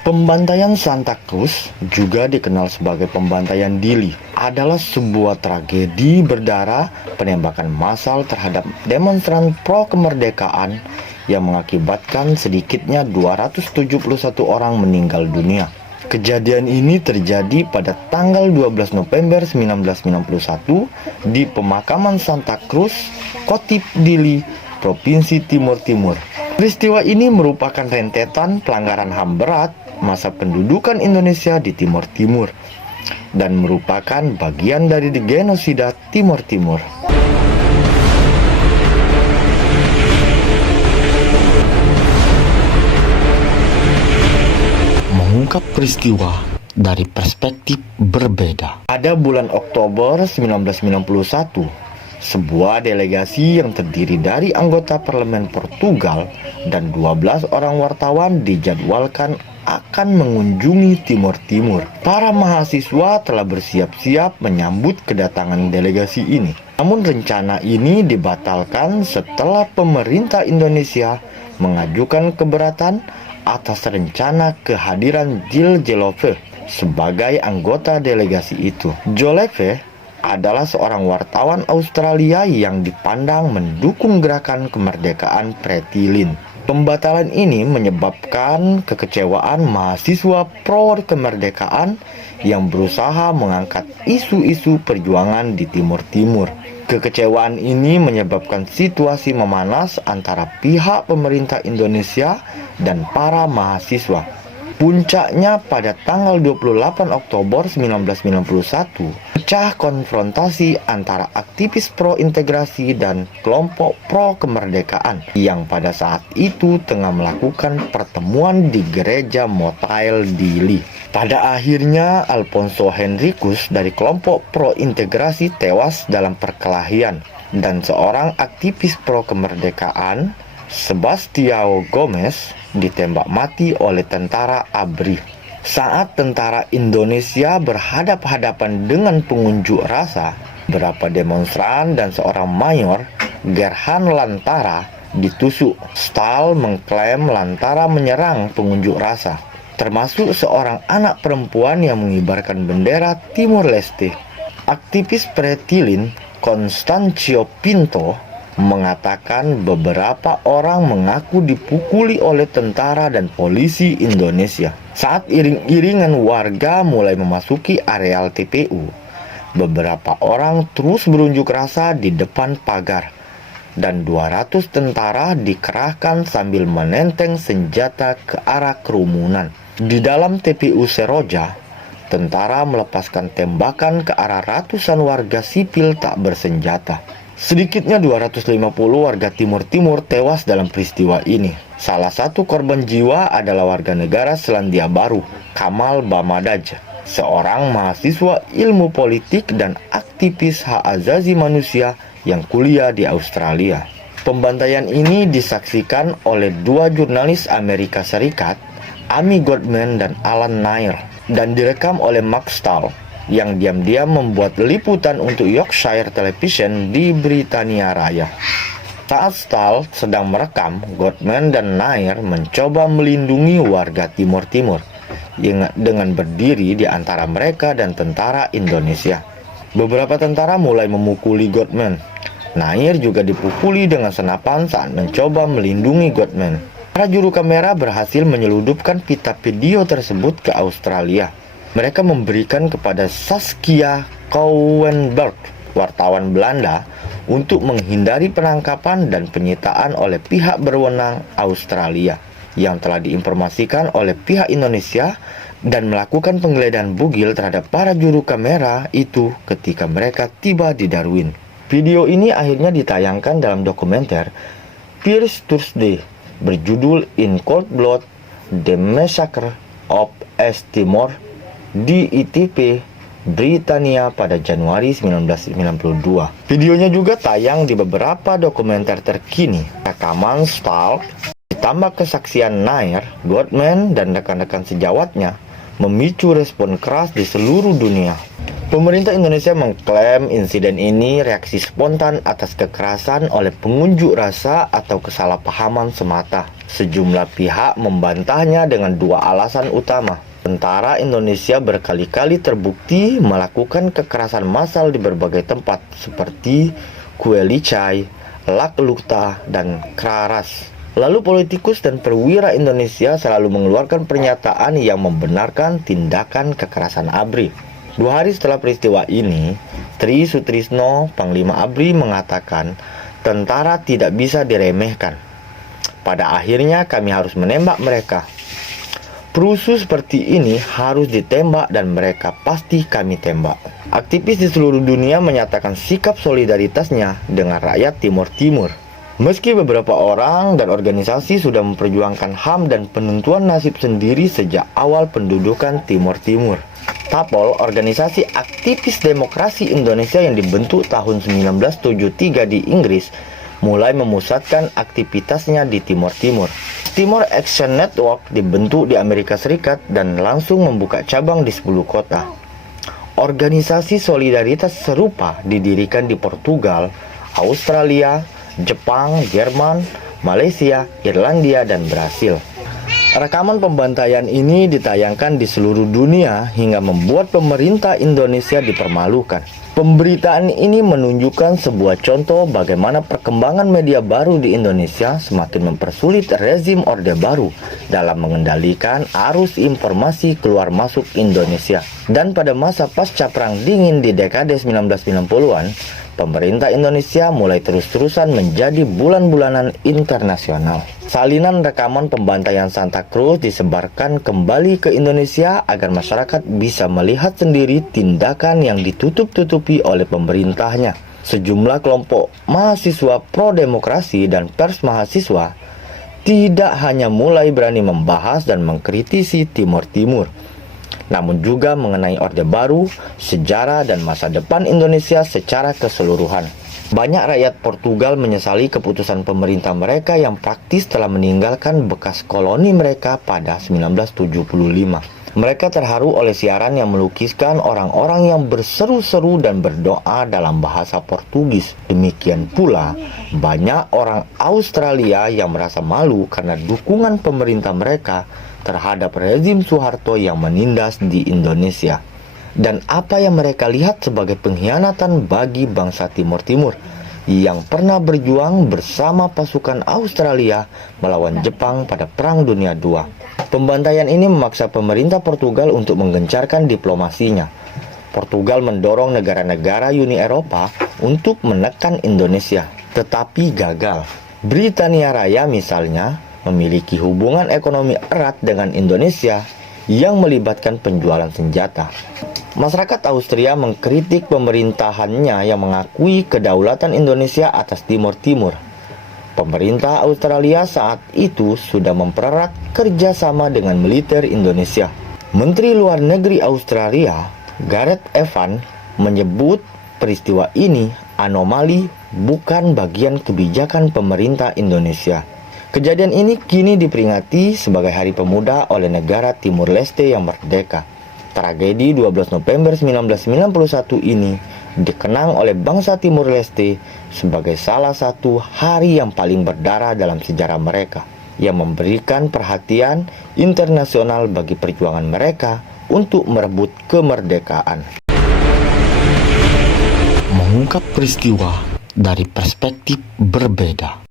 Pembantaian Santa Cruz, juga dikenal sebagai pembantaian Dili, adalah sebuah tragedi berdarah penembakan massal terhadap demonstran pro-kemerdekaan yang mengakibatkan sedikitnya 271 orang meninggal dunia. Kejadian ini terjadi pada tanggal 12 November 1991 di pemakaman Santa Cruz, Kotip Dili, Provinsi Timur Timur. Peristiwa ini merupakan rentetan pelanggaran HAM berat masa pendudukan Indonesia di Timur Timur dan merupakan bagian dari genosida Timur Timur. Mengungkap peristiwa dari perspektif berbeda. Pada bulan Oktober 1991, sebuah delegasi yang terdiri dari anggota parlemen Portugal dan 12 orang wartawan dijadwalkan akan mengunjungi Timur Timur. Para mahasiswa telah bersiap-siap menyambut kedatangan delegasi ini. Namun rencana ini dibatalkan setelah pemerintah Indonesia mengajukan keberatan atas rencana kehadiran Gilles Joliffe sebagai anggota delegasi itu. Joliffe adalah seorang wartawan Australia yang dipandang mendukung gerakan kemerdekaan Pretilin. Pembatalan ini menyebabkan kekecewaan mahasiswa pro-kemerdekaan yang berusaha mengangkat isu-isu perjuangan di Timur Timur. Kekecewaan ini menyebabkan situasi memanas antara pihak pemerintah Indonesia dan para mahasiswa. Puncaknya pada tanggal 28 Oktober 1991, pecah konfrontasi antara aktivis pro-integrasi dan kelompok pro-kemerdekaan yang pada saat itu tengah melakukan pertemuan di gereja Motael Dili. Pada akhirnya, Alfonso Henricus dari kelompok pro-integrasi tewas dalam perkelahian, dan seorang aktivis pro-kemerdekaan, Sebastião Gomes, ditembak mati oleh tentara ABRI. Saat tentara Indonesia berhadap-hadapan dengan pengunjuk rasa, beberapa demonstran dan seorang mayor, Gerhan Lantara, ditusuk. Stahl mengklaim Lantara menyerang pengunjuk rasa, termasuk seorang anak perempuan yang mengibarkan bendera Timor Leste. Aktivis Pretilin, Constancio Pinto, mengatakan beberapa orang mengaku dipukuli oleh tentara dan polisi Indonesia. Saat iring-iringan warga mulai memasuki areal TPU, beberapa orang terus berunjuk rasa di depan pagar, dan 200 tentara dikerahkan sambil menenteng senjata ke arah kerumunan. Di dalam TPU Seroja, tentara melepaskan tembakan ke arah ratusan warga sipil tak bersenjata. Sedikitnya 250 warga Timur Timur tewas dalam peristiwa ini. Salah satu korban jiwa adalah warga negara Selandia Baru, Kamal Bamadaj, seorang mahasiswa ilmu politik dan aktivis hak asasi manusia yang kuliah di Australia. Pembantaian ini disaksikan oleh dua jurnalis Amerika Serikat, Amy Goldman dan Alan Nair, dan direkam oleh Mark Stahl yang diam-diam membuat liputan untuk Yorkshire Television di Britania Raya. Saat Stahl sedang merekam, Goldman dan Nair mencoba melindungi warga Timur Timur dengan berdiri di antara mereka dan tentara Indonesia. Beberapa tentara mulai memukuli Goldman. Nair juga dipukuli dengan senapan saat mencoba melindungi Goldman. Para juru kamera berhasil menyeludupkan pita video tersebut ke Australia. Mereka memberikan kepada Saskia Kouwenberg, wartawan Belanda, untuk menghindari penangkapan dan penyitaan oleh pihak berwenang Australia yang telah diinformasikan oleh pihak Indonesia dan melakukan penggeledahan bugil terhadap para juru kamera itu ketika mereka tiba di Darwin. Video ini akhirnya ditayangkan dalam dokumenter First Thursday berjudul In Cold Blood: The Massacre of East Timor di ITV Britania pada Januari 1992. Videonya juga tayang di beberapa dokumenter terkini. Rekaman Stahl ditambah kesaksian Nair, Goldman, dan rekan-rekan sejawatnya memicu respon keras di seluruh dunia. Pemerintah Indonesia mengklaim insiden ini reaksi spontan atas kekerasan oleh pengunjuk rasa atau kesalahpahaman semata. Sejumlah pihak membantahnya dengan dua alasan utama. Tentara Indonesia berkali-kali terbukti melakukan kekerasan massal di berbagai tempat seperti Kue Licai, Lak Lukta, dan Kraras. Lalu politikus dan perwira Indonesia selalu mengeluarkan pernyataan yang membenarkan tindakan kekerasan ABRI. 2 hari setelah peristiwa ini, Tri Sutrisno, Panglima ABRI, mengatakan tentara tidak bisa diremehkan. Pada akhirnya kami harus menembak mereka. Perusuh seperti ini harus ditembak dan mereka pasti kami tembak. Aktivis di seluruh dunia menyatakan sikap solidaritasnya dengan rakyat Timur Timur. Meski beberapa orang dan organisasi sudah memperjuangkan HAM dan penentuan nasib sendiri sejak awal pendudukan Timur Timur. TAPOL, organisasi aktivis demokrasi Indonesia yang dibentuk tahun 1973 di Inggris, mulai memusatkan aktivitasnya di Timur Timur. Timor Action Network dibentuk di Amerika Serikat dan langsung membuka cabang di 10 kota. Organisasi solidaritas serupa didirikan di Portugal, Australia, Jepang, Jerman, Malaysia, Irlandia, dan Brasil. Rekaman pembantaian ini ditayangkan di seluruh dunia hingga membuat pemerintah Indonesia dipermalukan. Pemberitaan ini menunjukkan sebuah contoh bagaimana perkembangan media baru di Indonesia semakin mempersulit rezim Orde Baru dalam mengendalikan arus informasi keluar masuk Indonesia. Dan pada masa pasca Perang Dingin di dekade 1990-an, pemerintah Indonesia mulai terus-terusan menjadi bulan-bulanan internasional. Salinan rekaman pembantaian Santa Cruz disebarkan kembali ke Indonesia agar masyarakat bisa melihat sendiri tindakan yang ditutup-tutupi oleh pemerintahnya. Sejumlah kelompok mahasiswa pro-demokrasi dan pers mahasiswa tidak hanya mulai berani membahas dan mengkritisi Timur Timur, namun juga mengenai Orde Baru, sejarah dan masa depan Indonesia secara keseluruhan. Banyak rakyat Portugal menyesali keputusan pemerintah mereka yang praktis telah meninggalkan bekas koloni mereka pada 1975. Mereka terharu oleh siaran yang melukiskan orang-orang yang berseru-seru dan berdoa dalam bahasa Portugis. Demikian pula, banyak orang Australia yang merasa malu karena dukungan pemerintah mereka terhadap rezim Soeharto yang menindas di Indonesia. Dan apa yang mereka lihat sebagai pengkhianatan bagi bangsa Timur Timur yang pernah berjuang bersama pasukan Australia melawan Jepang pada Perang Dunia II. Pembantaian ini memaksa pemerintah Portugal untuk menggencarkan diplomasinya. Portugal mendorong negara-negara Uni Eropa untuk menekan Indonesia, tetapi gagal. Britania Raya misalnya memiliki hubungan ekonomi erat dengan Indonesia yang melibatkan penjualan senjata. Masyarakat Austria mengkritik pemerintahannya yang mengakui kedaulatan Indonesia atas Timur Timur. Pemerintah Australia saat itu sudah mempererat kerjasama dengan militer Indonesia. Menteri Luar Negeri Australia, Gareth Evans, menyebut peristiwa ini anomali, bukan bagian kebijakan pemerintah Indonesia. Kejadian ini kini diperingati sebagai Hari Pemuda oleh negara Timur Leste yang merdeka. Tragedi 12 November 1991 ini dikenang oleh bangsa Timur Leste sebagai salah satu hari yang paling berdarah dalam sejarah mereka, yang memberikan perhatian internasional bagi perjuangan mereka untuk merebut kemerdekaan. Mengungkap peristiwa dari perspektif berbeda.